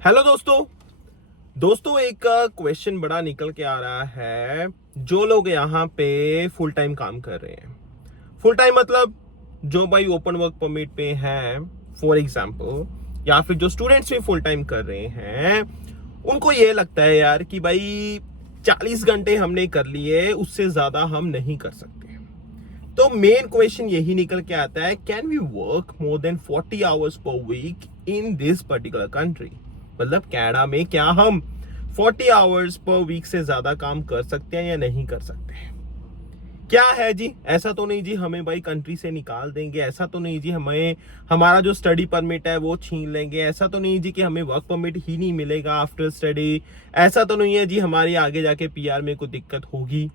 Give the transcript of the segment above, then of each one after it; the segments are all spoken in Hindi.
हेलो दोस्तों एक क्वेश्चन बड़ा निकल के आ रहा है। जो लोग यहाँ पे फुल टाइम काम कर रहे हैं, फुल टाइम मतलब जो भाई ओपन वर्क परमिट पे हैं फॉर एग्जांपल, या फिर जो स्टूडेंट्स भी फुल टाइम कर रहे हैं, उनको ये लगता है यार कि भाई 40 घंटे हमने कर लिए, उससे ज्यादा हम नहीं कर सकते। तो मेन क्वेश्चन यही निकल के आता है, can we work more than 40 hours per week in this particular country. मतलब कनाडा में क्या हम 40 आवर्स पर वीक से ज्यादा काम कर सकते हैं या नहीं कर सकते हैं? क्या है जी, ऐसा तो नहीं जी हमें भाई कंट्री से निकाल देंगे, ऐसा तो नहीं जी हमें हमारा जो स्टडी परमिट है वो छीन लेंगे, ऐसा तो नहीं जी कि हमें वर्क परमिट ही नहीं मिलेगा आफ्टर स्टडी, ऐसा तो नहीं है जी हमारी आगे जाके पीआर में कोई दिक्कत होगी।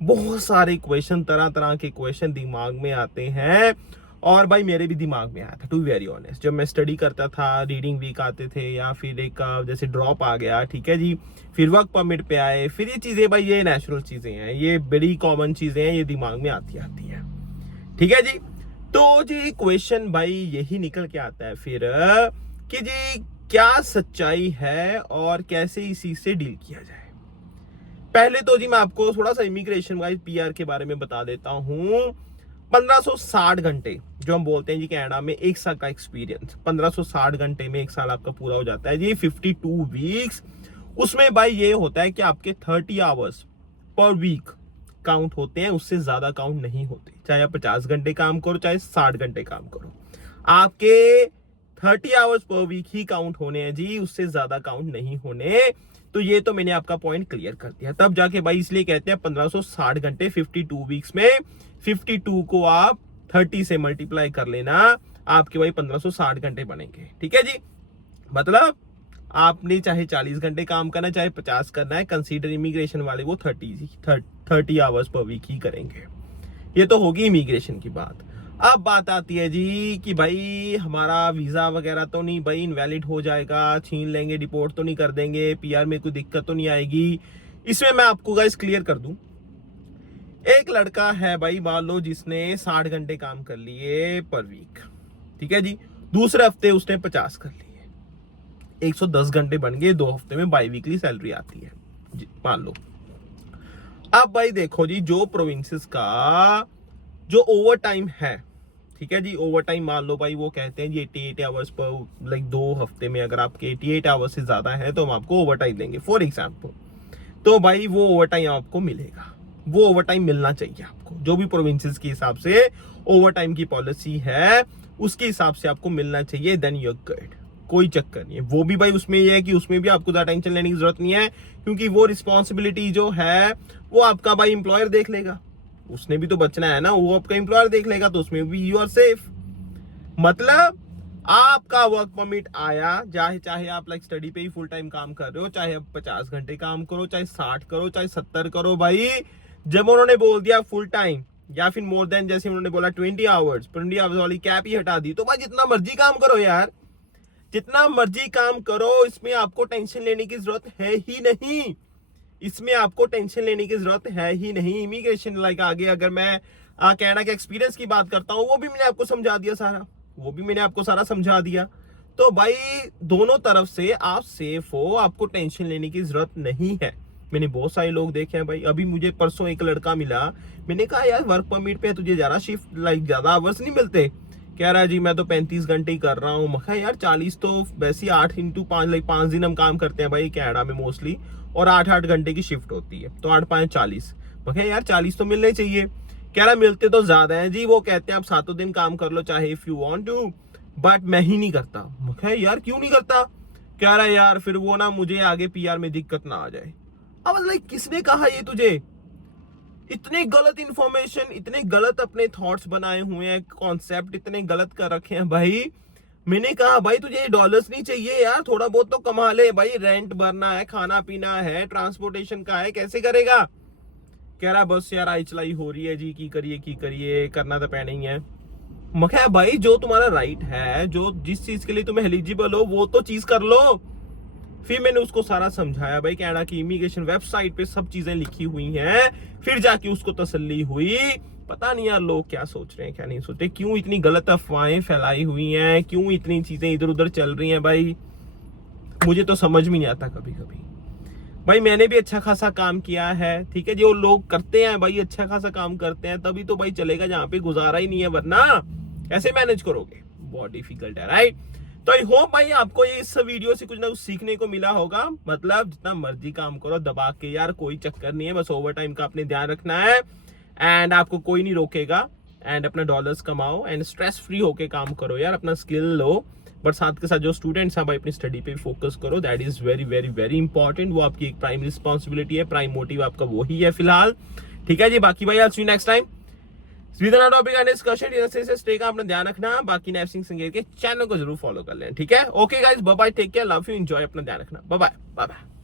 बहुत सारे क्वेश्चन, तरह तरह के क्वेश्चन दिमाग में आते हैं। और भाई मेरे भी दिमाग में आया था, टू वेरी ऑनेस्ट, जब मैं स्टडी करता था, रीडिंग वीक आते थे या फिर एक जैसे ड्रॉप आ गया, ठीक है जी, फिर वर्क परमिट पे आए, फिर ये चीजें भाई ये नेचुरल चीजें हैं, ये बड़ी कॉमन चीजें हैं, ये दिमाग में आती है। ठीक है जी। तो जी क्वेश्चन भाई यही निकल के आता है फिर कि जी क्या सच्चाई है और कैसे इसी से डील किया जाए। पहले तो जी मैं आपको थोड़ा सा इमिग्रेशन वाइज पीआर के बारे में बता देता हूँ। 1560 घंटे जो हम बोलते हैं जी कनाडा में एक साल का एक्सपीरियंस, 1560 घंटे में एक साल आपका पूरा हो जाता है जी, 52 वीक्स। उसमें भाई ये होता है कि आपके 30 आवर्स पर वीक काउंट होते हैं, उससे ज्यादा काउंट नहीं होते। चाहे आप 50 घंटे काम करो, चाहे 60 घंटे काम करो, आपके 30 आवर्स पर वीक ही काउंट होने हैं जी, उससे ज्यादा काउंट नहीं होने। तो ये तो मैंने आपका पॉइंट क्लियर कर दिया। तब जाके भाई इसलिए कहते हैं 1560 घंटे 52 वीक्स में 52 को आप 30 से मल्टीप्लाई कर लेना, आपके भाई 1560 घंटे बनेंगे। ठीक है जी। मतलब आपने चाहे 40 घंटे काम करना, चाहे 50 करना है, कंसीडर इमिग्रेशन वाले वो 30 आवर्स पर वीक ही करेंगे। ये तो होगी इमिग्रेशन की बात। अब बात आती है जी कि भाई हमारा वीजा वगैरह तो नहीं भाई इनवैलिड हो जाएगा, छीन लेंगे, डिपोर्ट तो नहीं कर देंगे, पीआर में कोई दिक्कत तो नहीं आएगी। इसमें मैं आपको गाइस क्लियर कर दूं, एक लड़का है भाई मान लो जिसने 60 घंटे काम कर लिए पर वीक, ठीक है जी, दूसरे हफ्ते उसने 50 कर लिए, 110 घंटे बन गए, 2 हफ्ते में बाई वीकली सैलरी आती है जी मान लो। अब भाई देखो जी, जो प्रोविंसेस का जो ओवर टाइम है, ठीक है जी, ओवर टाइम मान लो भाई वो कहते हैं जी 88 आवर्स पर, लाइक 2 हफ्ते में अगर आपके 88 आवर्स से ज्यादा है तो हम आपको ओवर टाइम देंगे फॉर एग्जाम्पल। तो भाई वो ओवर टाइम आपको मिलेगा, वो ओवर टाइम मिलना चाहिए आपको, जो भी प्रोविंसेस के हिसाब से ओवर टाइम की पॉलिसी है उसके हिसाब से आपको मिलना चाहिए, देन यू आर गुड, कोई चक्कर नहीं है। वो भी भाई उसमें ये है कि उसमें भी आपको ज्यादा टेंशन लेने की जरूरत नहीं है, क्योंकि वो रिस्पॉन्सिबिलिटी जो है वो आपका भाई एम्प्लॉयर देख लेगा, उसने भी तो बचना है ना, वो आपका एम्प्लॉयर देख लेगा, तो उसमें भी यू आर सेफ। मतलब आपका वर्क परमिट आया, चाहे आप लाइक स्टडी पे ही फुल टाइम काम कर रहे हो, चाहे आप 50 घंटे काम करो, चाहे 60 करो, चाहे 70 करो, भाई जब उन्होंने बोल दिया फुल टाइम या फिर मोर देन, जैसे उन्होंने बोला 20 आवर्स वाली कैप ही हटा दी, तो भाई जितना मर्जी काम करो यार, जितना मर्जी काम करो, इसमें आपको टेंशन लेने की जरूरत है ही नहीं, इसमें आपको टेंशन लेने की जरूरत है ही नहीं। इमिग्रेशन लाइक आगे अगर मैं कनाडा के एक्सपीरियंस की बात करता हूँ, वो भी मैंने आपको समझा दिया सारा, वो भी मैंने आपको सारा समझा दिया। तो भाई दोनों तरफ से आप सेफ हो, आपको टेंशन लेने की जरूरत नहीं है। मैंने बहुत सारे लोग देखे हैं भाई, अभी मुझे परसों एक लड़का मिला, मैंने कहा यार वर्क परमिट पे तुझे ज्यादा शिफ्ट लाइक ज्यादा आवर्स नहीं मिलते? कह रहा है जी मैं तो 35 घंटे ही कर रहा हूँ। मैं कहा यार 40 तो वैसे 8x5 लाइक 5 दिन हम काम करते हैं भाई कनाडा में मोस्टली, और 8-8 घंटे की शिफ्ट होती है, तो 8-5 40। मैं कहा यार 40 तो मिलने चाहिए। कह रहा मिलते तो ज्यादा है जी, वो कहते हैं आप 7 दिन काम कर लो चाहे if you want to, but मैं ही नहीं करता। मैं कहा यार क्यों नहीं करता? कह रहा है यार फिर वो ना मुझे आगे पीआर में दिक्कत ना आ जाए। अब लाइक किसने कहा ये तुझे? इतने गलत इंफॉर्मेशन, इतने गलत अपने थॉट्स बनाए हुए हैं, कॉन्सेप्ट इतने गलत कर रखे हैं भाई। मैंने कहा भाई तुझे डॉलर्स नहीं चाहिए यार, थोड़ा बहुत तो कमा ले भाई, रेंट भरना है, खाना पीना है, ट्रांसपोर्टेशन का है, कैसे करेगा? कह रहा बस यार आई चलाई हो रही है जी, की करिए करना तो पैना ही है। मैं कहा भाई जो तुम्हारा राइट है, जो जिस चीज के लिए तुम्हें एलिजिबल हो वो तो चीज कर लो। फिर मैंने उसको सारा समझाया भाई, कनाडा की इमिग्रेशन वेबसाइट पे सब चीजें लिखी हुई हैं, फिर जाके उसको तसल्ली हुई। पता नहीं यार लोग क्या सोच रहे हैं क्या नहीं सोच रहे, क्यों इतनी गलत अफवाहें फैलाई हुई हैं, क्यों इतनी चीजें इधर उधर चल रही हैं भाई। मुझे तो समझ में नहीं आता कभी कभी। भाई मैंने भी अच्छा खासा काम किया है, ठीक है, जो लोग करते हैं भाई अच्छा खासा काम करते हैं तभी तो भाई चलेगा, जहां पे गुजारा ही नहीं है वरना ऐसे मैनेज करोगे, बहुत डिफिकल्ट है, राइट। तो आई होप भाई आपको ये इस वीडियो से कुछ ना कुछ सीखने को मिला होगा। मतलब जितना मर्जी काम करो दबा के यार, कोई चक्कर नहीं है, बस ओवर टाइम का अपने ध्यान रखना है एंड आपको कोई नहीं रोकेगा। एंड अपना डॉलर्स कमाओ एंड स्ट्रेस फ्री होके काम करो यार, अपना स्किल लो। बट साथ के साथ जो स्टूडेंट्स हैं भाई अपनी स्टडी पे भी फोकस करो, that is very very very important. वो आपकी एक प्राइम रिस्पॉन्सिबिलिटी है, प्राइम मोटिव आपका वही है फिलहाल, ठीक है जी। बाकी भाई see you next time with another topic and discussion. इधर स्टे का अपना ध्यान रखना। बाकी नैफ सिंह संगेर के चैनल को जरूर फॉलो कर लें, ठीक है। Okay guys, bye bye, take care, love you, enjoy, अपना ध्यान रखना, बाय बाय बाय बाय।